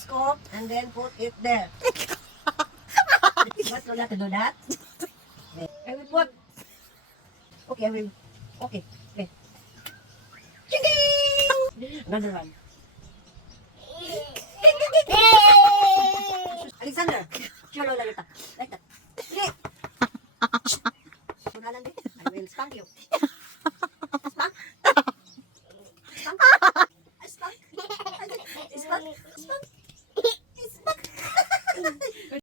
scoop and then put it there. What Lola to do that? I will put. Okay, I will. Okay. Okay. Ching-ding! Another one. Alexander, show Lola your tongue. Like that.